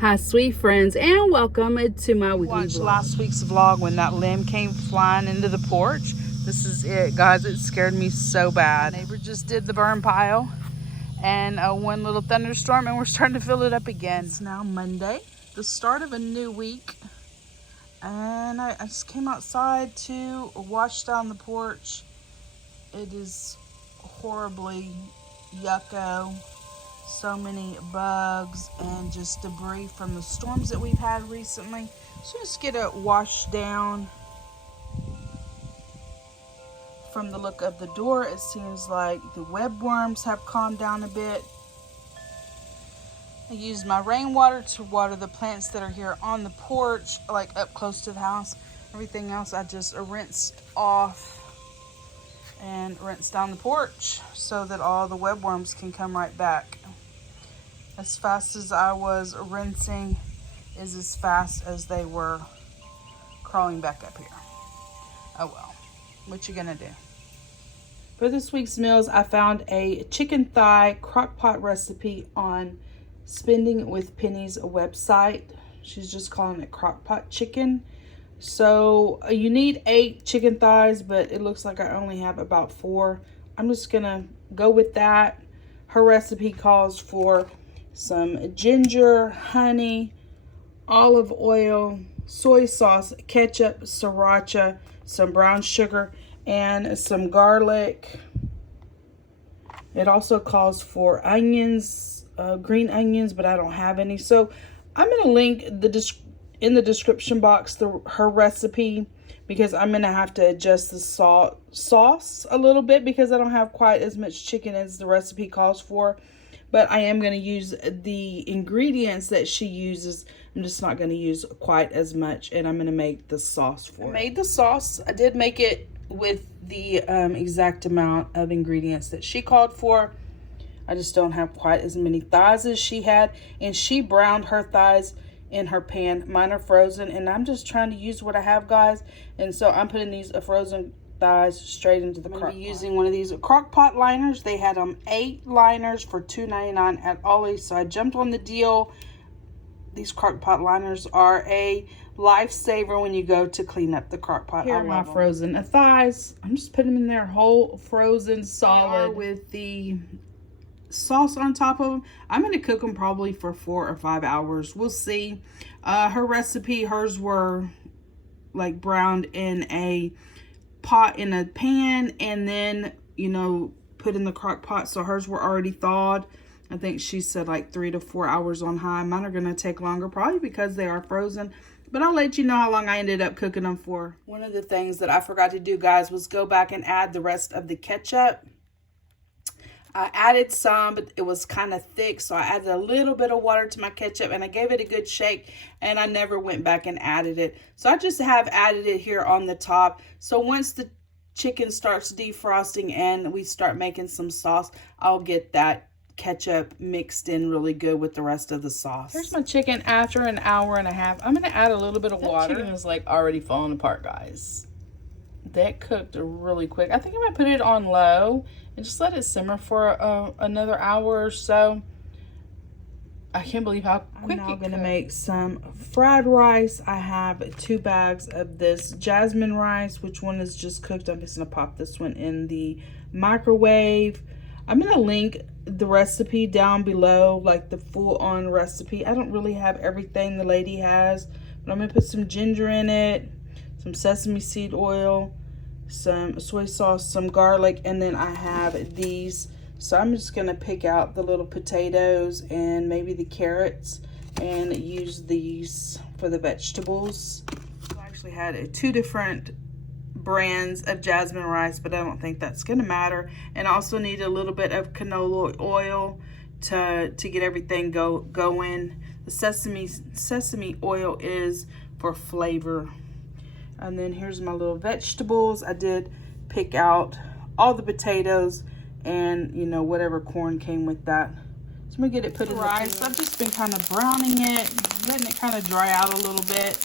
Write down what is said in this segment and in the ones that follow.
Hi, sweet friends, and welcome to my weekly Watched vlog. last week's vlog when that limb came flying into the porch. This is it, guys. It scared me so bad. My neighbor just did the burn pile and one little thunderstorm, and we're starting to fill it up again. It's now Monday, the start of a new week, and I just came outside to wash down the porch. It is horribly yucko. So many bugs and just debris from the storms that we've had recently. So just get it washed down. From the look of the door, it seems like the webworms have calmed down a bit. I used my rainwater to water the plants that are here on the porch, like up close to the house. Everything else I just rinsed off and rinsed down the porch so that all the webworms can come right back. As fast as I was rinsing is as fast as they were crawling back up here. Oh well, what you gonna do? For this week's meals, I found a chicken thigh crockpot recipe on Spending with Penny's website. She's just calling it crockpot chicken. So you need 8 chicken thighs, but it looks like I only have about 4. I'm just gonna go with that. Her recipe calls for some ginger, honey, olive oil, soy sauce, ketchup, sriracha, some brown sugar, and some garlic. It also calls for onions, green onions, but I don't have any. So I'm going to link in the description box her recipe, because I'm going to have to adjust the sauce a little bit because I don't have quite as much chicken as the recipe calls for. But I am going to use the ingredients that she uses. I'm just not going to use quite as much, and I'm going to make the sauce for it. I made the sauce. I did make it with the exact amount of ingredients that she called for. I just don't have quite as many thighs as she had, and she browned her thighs in her pan. Mine are frozen, and I'm just trying to use what I have, guys. And so I'm putting these frozen thighs straight into the crock pot. Using one of these crock pot liners. They had 8 liners for $2.99 at Ollie's, so I jumped on the deal. These crock pot liners are a lifesaver when you go to clean up the crock pot. Here are my frozen thighs. I'm just putting them in there whole, frozen, solid, with the sauce on top of them. I'm going to cook them probably for 4 or 5 hours. We'll see. Her recipe, hers were like browned in a pot in a pan, and then put in the crock pot. So hers were already thawed. I think she said like 3 to 4 hours on high. Mine are going to take longer, probably because they are frozen, but I'll let you know how long I ended up cooking them for. One of the things that I forgot to do, guys, was go back and add the rest of the ketchup. I added some, but it was kind of thick, so I added a little bit of water to my ketchup, and I gave it a good shake, and I never went back and added it. So I just have added it here on the top. So once the chicken starts defrosting and we start making some sauce, I'll get that ketchup mixed in really good with the rest of the sauce. Here's my chicken after an hour and a half. I'm going to add a little bit of water. Chicken is like already falling apart, guys. That cooked really quick. I think I'm going to put it on low and just let it simmer for another hour or so. I can't believe how quick I'm now going to make some fried rice. I have 2 bags of this jasmine rice. Which one is just cooked? I'm just going to pop this one in the microwave. I'm going to link the recipe down below, like the full-on recipe. I don't really have everything the lady has, but I'm going to put some ginger in it, some sesame seed oil, some soy sauce, some garlic, and then I have these. So I'm just going to pick out the little potatoes and maybe the carrots and use these for the vegetables. I actually had 2 different brands of jasmine rice, but I don't think that's going to matter. And I also need a little bit of canola oil to get everything going. The sesame oil is for flavor. And then here's my little vegetables. I did pick out all the potatoes and whatever corn came with that. So I'm gonna get it put in the rice. I've just been kind of browning it, letting it kind of dry out a little bit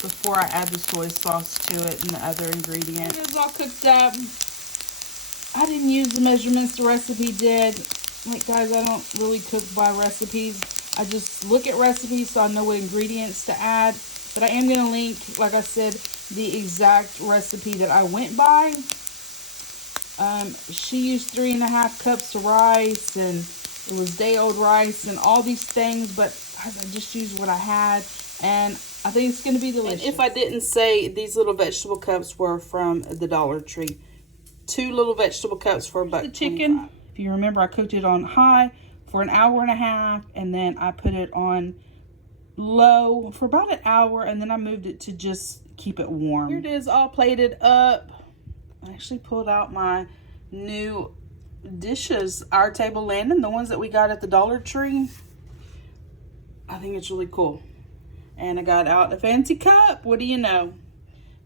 before I add the soy sauce to it and the other ingredients. It is all cooked up. I didn't use the measurements the recipe did. Like, guys, I don't really cook by recipes. I just look at recipes so I know what ingredients to add. But I am going to link, like I said, the exact recipe that I went by. She used 3.5 cups of rice, and it was day-old rice and all these things, but I just used what I had, and I think it's going to be delicious. And if I didn't say, these little vegetable cups were from the Dollar Tree. 2 little vegetable cups for $1.25. The chicken, if you remember, I cooked it on high for an hour and a half, and then I put it on low for about an hour, and then I moved it to just keep it warm. Here it is, all plated up. I actually pulled out my new dishes, Our Table Landing, the ones that we got at the Dollar Tree. I think it's really cool. And I got out a fancy cup. What do you know?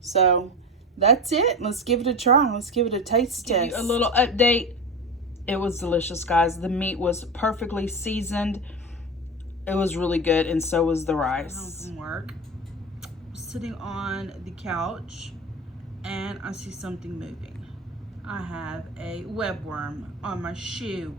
So that's it. Let's give it a try. Let's give it a taste test. Give you a little update. It was delicious, guys. The meat was perfectly seasoned. It was really good, and so was the rice. Home from work, sitting on the couch, and I see something moving. I have a webworm on my shoe.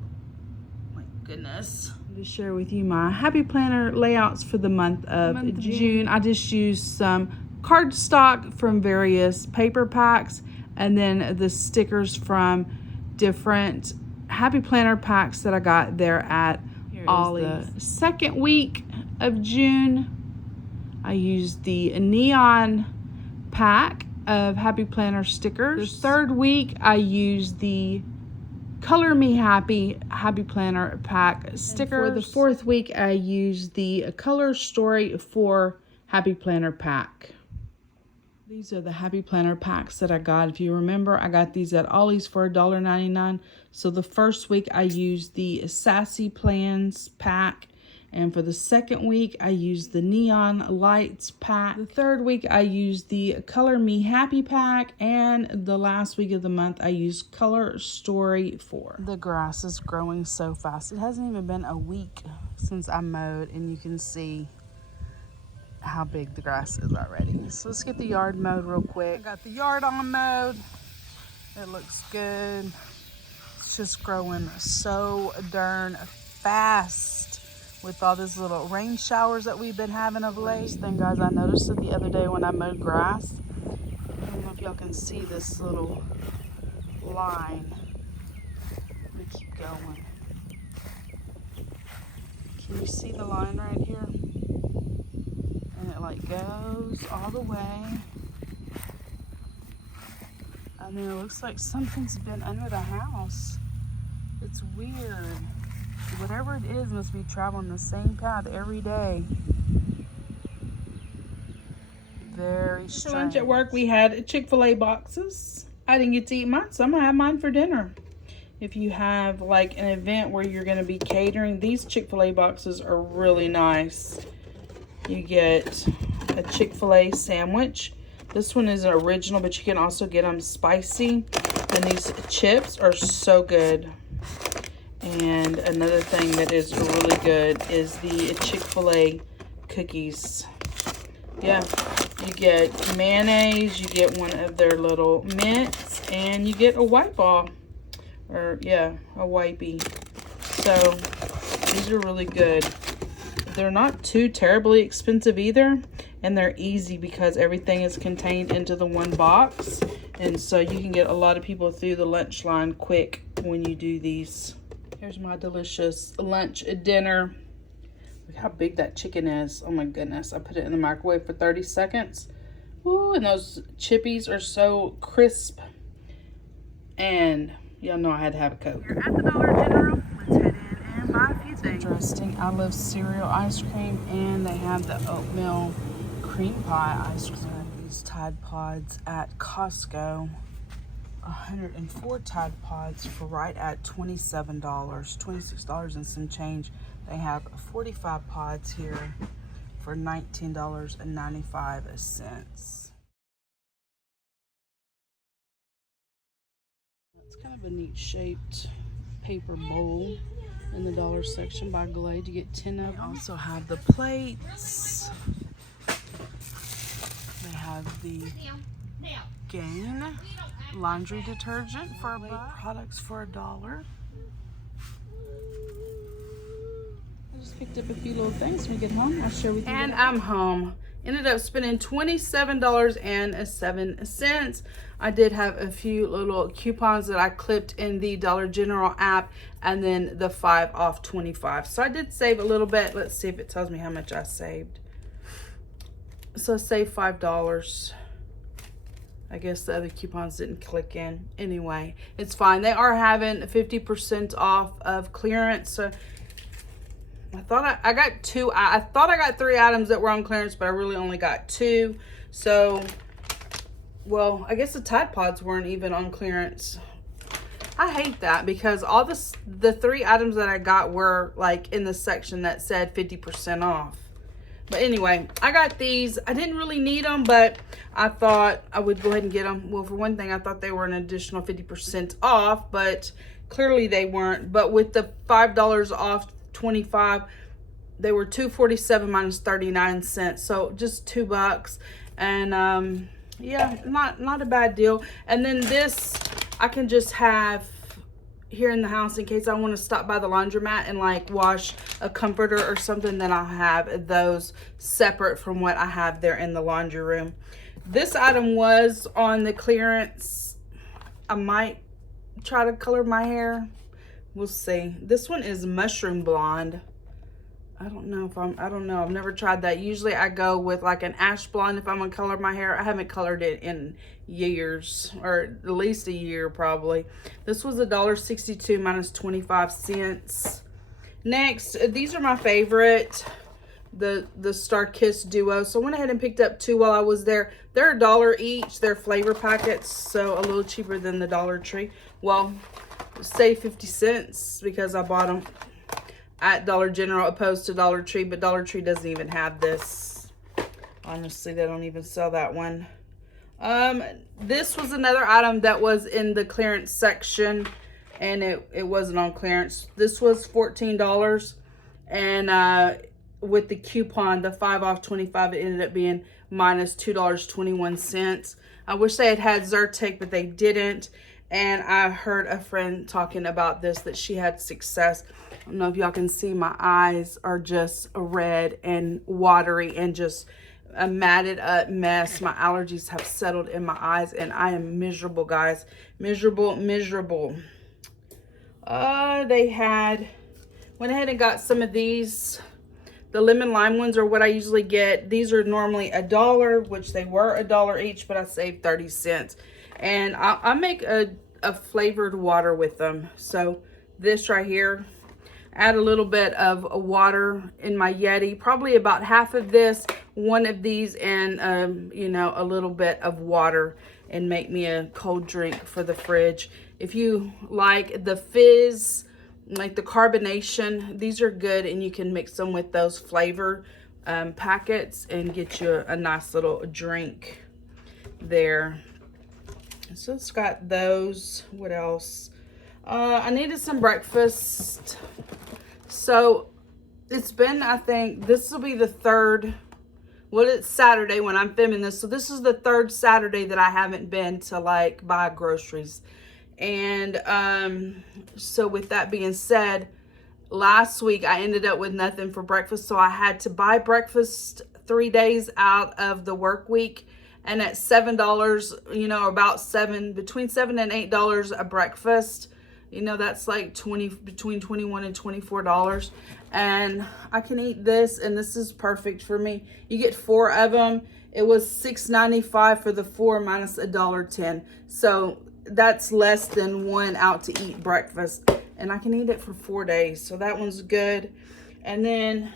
My goodness. I'm going to share with you my Happy Planner layouts for the month of June. I just used some cardstock from various paper packs, and then the stickers from different Happy Planner packs that I got there at Ollie's. The second week of June, I used the neon pack of Happy Planner stickers. The third week, I used the Color Me Happy Happy Planner pack stickers. And for the fourth week, I used the Color Story for Happy Planner pack. These are the Happy Planner packs that I got. If you remember, I got these at Ollie's for $1.99. So the first week I used the Sassy Plans pack. And for the second week, I used the Neon Lights pack. The third week, I used the Color Me Happy pack. And the last week of the month, I used Color Story 4. The grass is growing so fast. It hasn't even been a week since I mowed, and you can see how big the grass is already. So let's get the yard mowed real quick. I got the yard on mowed. It looks good. It's just growing so darn fast with all these little rain showers that we've been having of late. Then guys, I noticed it the other day when I mowed grass. I don't know if y'all can see this little line. Let me keep going. Can you see the line right here? And it like goes all the way. And then it looks like something's been under the house. It's weird. Whatever it is must be traveling the same path every day. Very strange. For lunch at work, we had Chick-Fil-A boxes. I didn't get to eat mine, so I'm gonna have mine for dinner. If you have like an event where you're gonna be catering, these Chick-Fil-A boxes are really nice. You get a Chick-Fil-A sandwich. This one is an original, but you can also get them spicy. And these chips are so good. And another thing that is really good is the Chick-Fil-A cookies. Yeah, you get mayonnaise, you get one of their little mints, and you get a wipe ball. Or, yeah, a wipey. So, these are really good. They're not too terribly expensive either, and they're easy because everything is contained into the one box. And so you can get a lot of people through the lunch line quick when you do these. Here's my delicious lunch dinner. Look how big that chicken is. Oh my goodness. I put it in the microwave for 30 seconds. Ooh, and those chippies are so crisp. And y'all know I had to have a Coke. We're at the Dollar General. Let's head in and buy a few things. Interesting. I love cereal ice cream, and they have the oatmeal cream pie ice cream. These Tide Pods at Costco. 104 Tide Pods for right at $27, $26 and some change. They have 45 pods here for $19.95. It's kind of a neat shaped paper bowl in the dollar section by Glade. You get 10 of them. They also have the plates. They have the Gain laundry detergent for $1. Products for $1. Just picked up a few little things when we get home. I'll share with you. And I'm home. Ended up spending $27.07. I did have a few little coupons that I clipped in the Dollar General app, and then the 5 off 25. So I did save a little bit. Let's see if it tells me how much I saved. So I saved $5. I guess the other coupons didn't click in. Anyway, it's fine. They are having 50% off of clearance. So I thought I got two. I thought I got 3 items that were on clearance, but I really only got 2. So, well, I guess the Tide Pods weren't even on clearance. I hate that because all the 3 items that I got were like in the section that said 50% off. But anyway, I got these. I didn't really need them, but I thought I would go ahead and get them. Well, for one thing, I thought they were an additional 50% off, but clearly they weren't. But with the $5 off 25, they were $2.47 minus 39 cents, so just $2. And yeah, not a bad deal. And then this I can just have here in the house in case I want to stop by the laundromat and like wash a comforter or something. Then I'll have those separate from what I have there in the laundry room. This item was on the clearance. I might try to color my hair. We'll see. This one is mushroom blonde. I don't know. I've never tried that. Usually I go with like an ash blonde if I'm gonna color my hair. I haven't colored it in years, or at least a year probably. This was $1.62 minus 25 cents. Next, these are my favorite. The Star Kiss Duo. So I went ahead and picked up 2 while I was there. They're $1 each. They're flavor packets, so a little cheaper than the Dollar Tree. Well, save 50 cents because I bought them at Dollar General opposed to Dollar Tree, but Dollar Tree doesn't even have this. Honestly, they don't even sell that one. This was another item that was in the clearance section, and it wasn't on clearance. This was $14, and with the coupon, the 5 off 25, it ended up being minus $2.21. I wish they had Zyrtec, but they didn't. And I heard a friend talking about this, that she had success. I don't know if y'all can see, my eyes are just red and watery and just a matted up mess. My allergies have settled in my eyes and I am miserable, guys. Miserable. Went ahead and got some of these. The lemon lime ones are what I usually get. These are normally $1, which they were $1 each, but I saved 30 cents. And I make a flavored water with them. So this right here, add a little bit of water in my Yeti, probably about half of this, 1 of these, and you know, a little bit of water, and make me a cold drink for the fridge. If you like the fizz, like the carbonation, these are good, and you can mix them with those flavor packets and get you a nice little drink there. So it's got those. What else? I needed some breakfast. So it's been, I think, this will be the 3rd. Well, it's Saturday when I'm filming this. So this is the 3rd Saturday that I haven't been to like buy groceries. And so with that being said, last week I ended up with nothing for breakfast. So I had to buy breakfast 3 days out of the work week. And at $7, you know, between $7 and $8 a breakfast, you know, that's like between $21 and $24. And I can eat this, and this is perfect for me. You get 4 of them. It was $6.95 for the 4 minus $1.10. So that's less than 1 out to eat breakfast, and I can eat it for 4 days. So that one's good. And then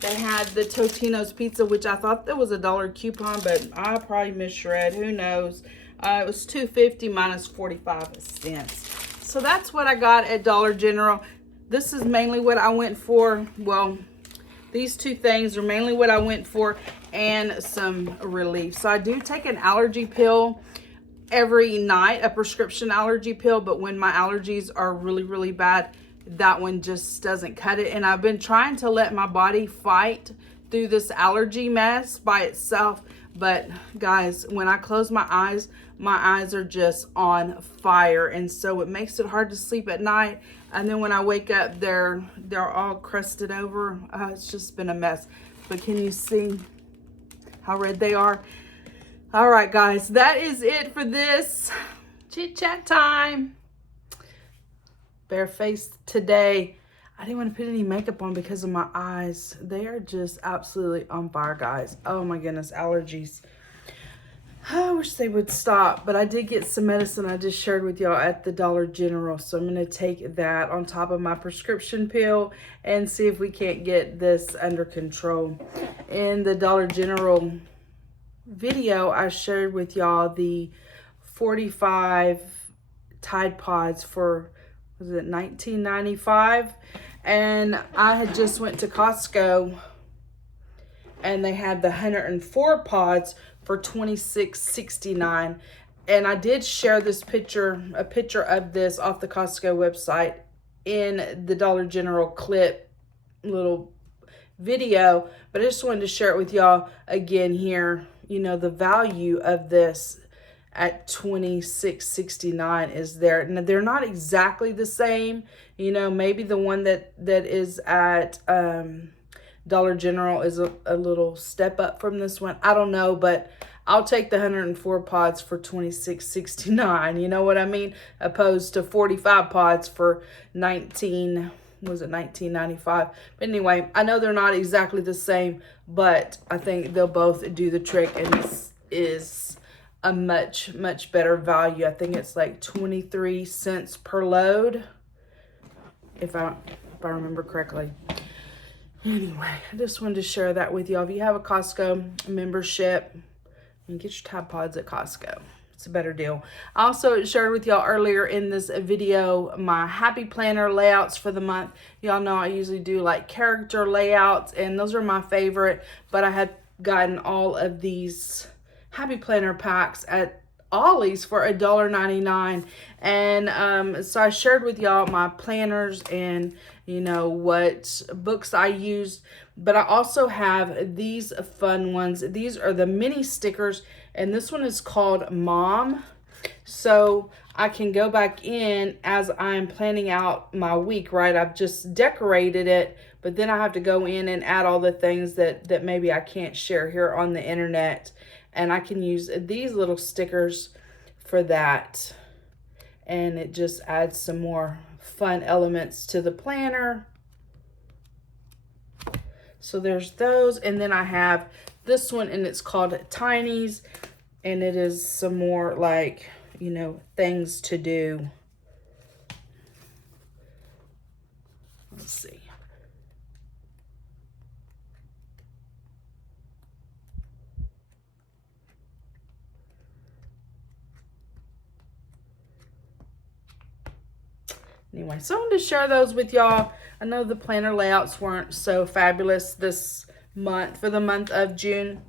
they had the Totino's pizza, which I thought that was a $1 coupon, but I probably misread. Who knows? It was $2.50 minus 45 cents. So that's what I got at Dollar General. This is mainly what I went for. Well, these 2 things are mainly what I went for, and some relief. So I do take an allergy pill every night, a prescription allergy pill, but when my allergies are really, really bad, that one just doesn't cut it. And I've been trying to let my body fight through this allergy mess by itself. But guys, when I close my eyes are just on fire, and so it makes it hard to sleep at night. And then when I wake up, they're all crusted over. It's just been a mess. But can you see how red they are? All right, guys, that is it for this chit chat time. Barefaced today. I didn't want to put any makeup on because of my eyes. They are just absolutely on fire, guys. Oh my goodness, allergies. I wish they would stop, but I did get some medicine I just shared with y'all at the Dollar General. So I'm going to take that on top of my prescription pill and see if we can't get this under control. In the Dollar General video, I shared with y'all the 45 Tide Pods for, was it $19.95? And I had just went to Costco and they had the 104 pods for $26.69. And I did share this a picture of this off the Costco website in the Dollar General clip little video, but I just wanted to share it with y'all again here. You know, the value of this at $26.69 is there. And they're not exactly the same. You know, maybe the one that is at Dollar General is a little step up from this one. I don't know, but I'll take the 104 pods for $26.69. You know what I mean? Opposed to 45 pods for $19.95. But anyway, I know they're not exactly the same, but I think they'll both do the trick, and this is a much, much better value. I think it's like 23 cents per load, if I remember correctly. Anyway, I just wanted to share that with y'all. If you have a Costco membership, you can get your Tide Pods at Costco. It's a better deal. I also shared with y'all earlier in this video my Happy Planner layouts for the month. Y'all know I usually do like character layouts, and those are my favorite. But I had gotten all of these Happy Planner packs at Ollie's for $1.99. And so I shared with y'all my planners and, you know, what books I used. But I also have these fun ones. These are the mini stickers, and this one is called Mom. So I can go back in as I'm planning out my week, right? I've just decorated it, but then I have to go in and add all the things that maybe I can't share here on the internet. And I can use these little stickers for that. And it just adds some more fun elements to the planner. So there's those. And then I have this one, and it's called Tinies. And it is some more like, you know, things to do. Let's see. Anyway, so I wanted to share those with y'all. I know the planner layouts weren't so fabulous this month for the month of June,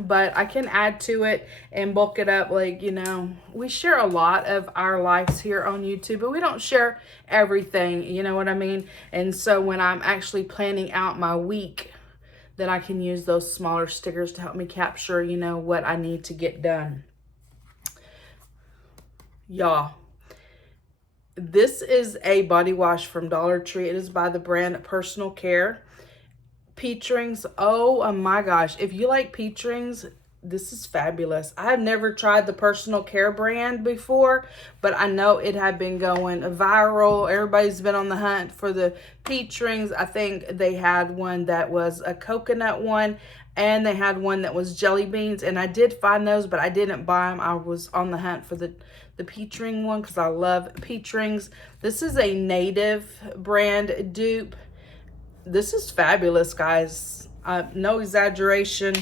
but I can add to it and bulk it up. Like, you know, we share a lot of our lives here on YouTube, but we don't share everything, you know what I mean? And so when I'm actually planning out my week, then I can use those smaller stickers to help me capture, you know, what I need to get done. Y'all, this is a body wash from Dollar Tree. It is by the brand Personal Care. Peach rings. Oh my gosh. If you like peach rings, this is fabulous. I have never tried the Personal Care brand before, but I know it had been going viral. Everybody's been on the hunt for the peach rings. I think they had one that was a coconut one, and they had one that was jelly beans, and I did find those, but I didn't buy them. I was on the hunt for the peach ring one because I love peach rings. This is a Native brand dupe. This is fabulous, guys. No exaggeration.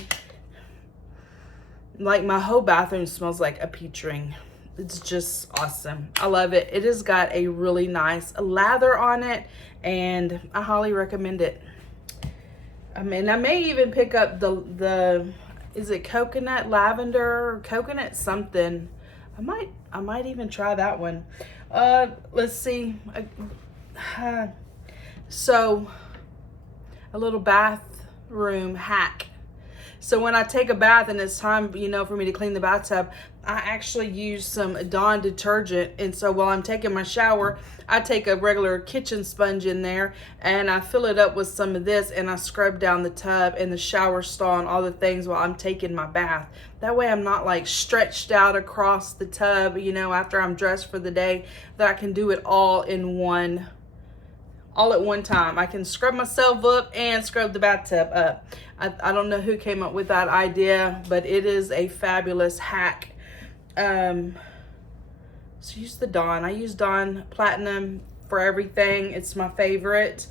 Like, my whole bathroom smells like a peach ring. It's just awesome. I love it. It has got a really nice lather on it, and I highly recommend it. I mean, I may even pick up the is it coconut lavender, coconut something. I might even try that one. Let's see. So a little bath room hack. So when I take a bath and it's time, you know, for me to clean the bathtub, I actually use some Dawn detergent. And so while I'm taking my shower, I take a regular kitchen sponge in there and I fill it up with some of this, and I scrub down the tub and the shower stall and all the things while I'm taking my bath. That way I'm not like stretched out across the tub, you know, after I'm dressed for the day, that I can do it all at one time. I can scrub myself up and scrub the bathtub up. I don't know who came up with that idea, but it is a fabulous hack. So use the Dawn. I use Dawn Platinum for everything. It's my favorite.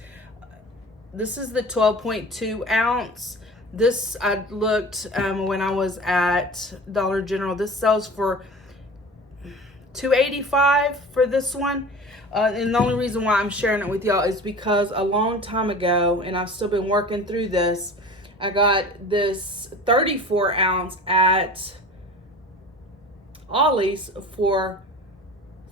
This is the 12.2 ounce. This I looked when I was at Dollar General. This sells for $2.85 for this one. And the only reason why I'm sharing it with y'all is because a long time ago, and I've still been working through this, I got this 34 ounce at Ollie's for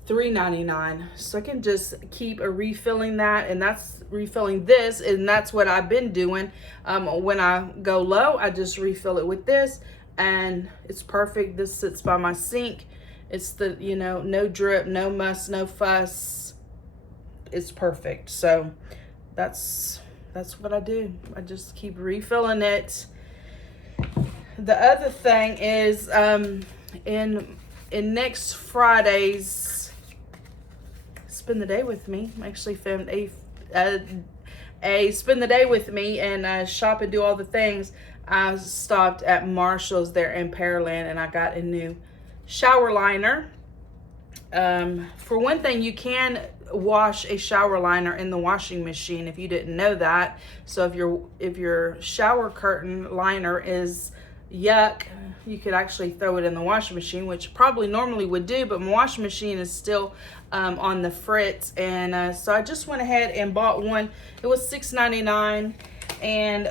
$3.99. So I can just keep refilling that, and that's refilling this, and that's what I've been doing. When I go low, I just refill it with this, and it's perfect. This sits by my sink. It's the, you know, no drip, no muss, no fuss. It's perfect. So that's what I do. I just keep refilling it. The other thing is in next Friday's Spend the Day with Me, I actually filmed a Spend the Day with Me and shop and do all the things. I stopped at Marshall's there in Pearland, and I got a new shower liner. For one thing, you can wash a shower liner in the washing machine if you didn't know that. So if your shower curtain liner is yuck, you could actually throw it in the washing machine, which probably normally would do, but my washing machine is still on the fritz. And so I just went ahead and bought one. It was $6.99. And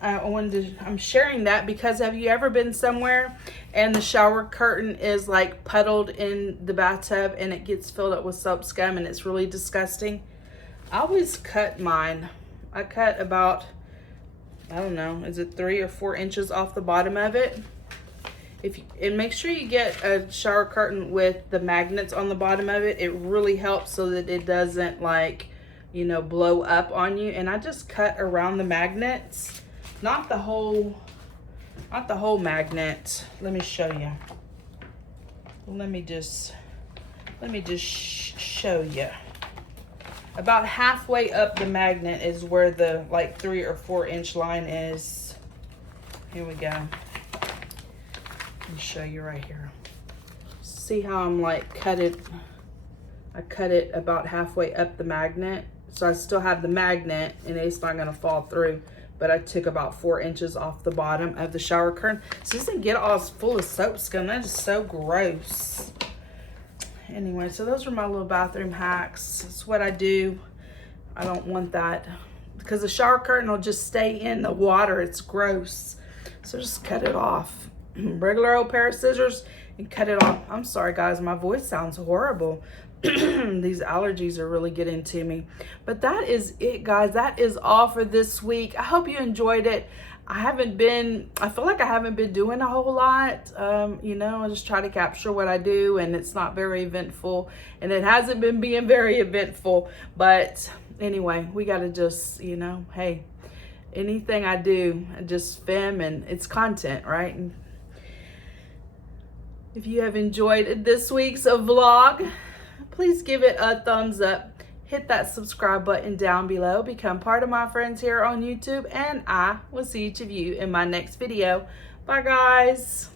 I'm sharing that because have you ever been somewhere and the shower curtain is like puddled in the bathtub and it gets filled up with soap scum and it's really disgusting? I always cut mine. I cut about, I don't know, is it 3 or 4 inches off the bottom of it? And make sure you get a shower curtain with the magnets on the bottom of it. It really helps so that it doesn't like, you know, blow up on you. And I just cut around the magnets, not the whole magnet. Let me show you. Let me just show you. About halfway up the magnet is where the like 3 or 4 inch line is. Here we go. Let me show you right here. See how I'm like I cut it about halfway up the magnet. So I still have the magnet and it's not gonna fall through, but I took about 4 inches off the bottom of the shower curtain. So it doesn't get all full of soap scum. That is so gross. Anyway, so those are my little bathroom hacks. It's what I do. I don't want that because the shower curtain will just stay in the water. It's gross. So just cut it off. Regular old pair of scissors and cut it off. I'm sorry guys, my voice sounds horrible. These allergies are really getting to me. But that is it guys. That is all for this week. I hope you enjoyed it. I feel like I haven't been doing a whole lot. You know, I just try to capture what I do and it's not very eventful. And it hasn't been being very eventful. But anyway, we got to just, you know, hey, anything I do, I just film and it's content, right? And if you have enjoyed this week's vlog, please give it a thumbs up. Hit that subscribe button down below. Become part of my friends here on YouTube. And I will see each of you in my next video. Bye, guys.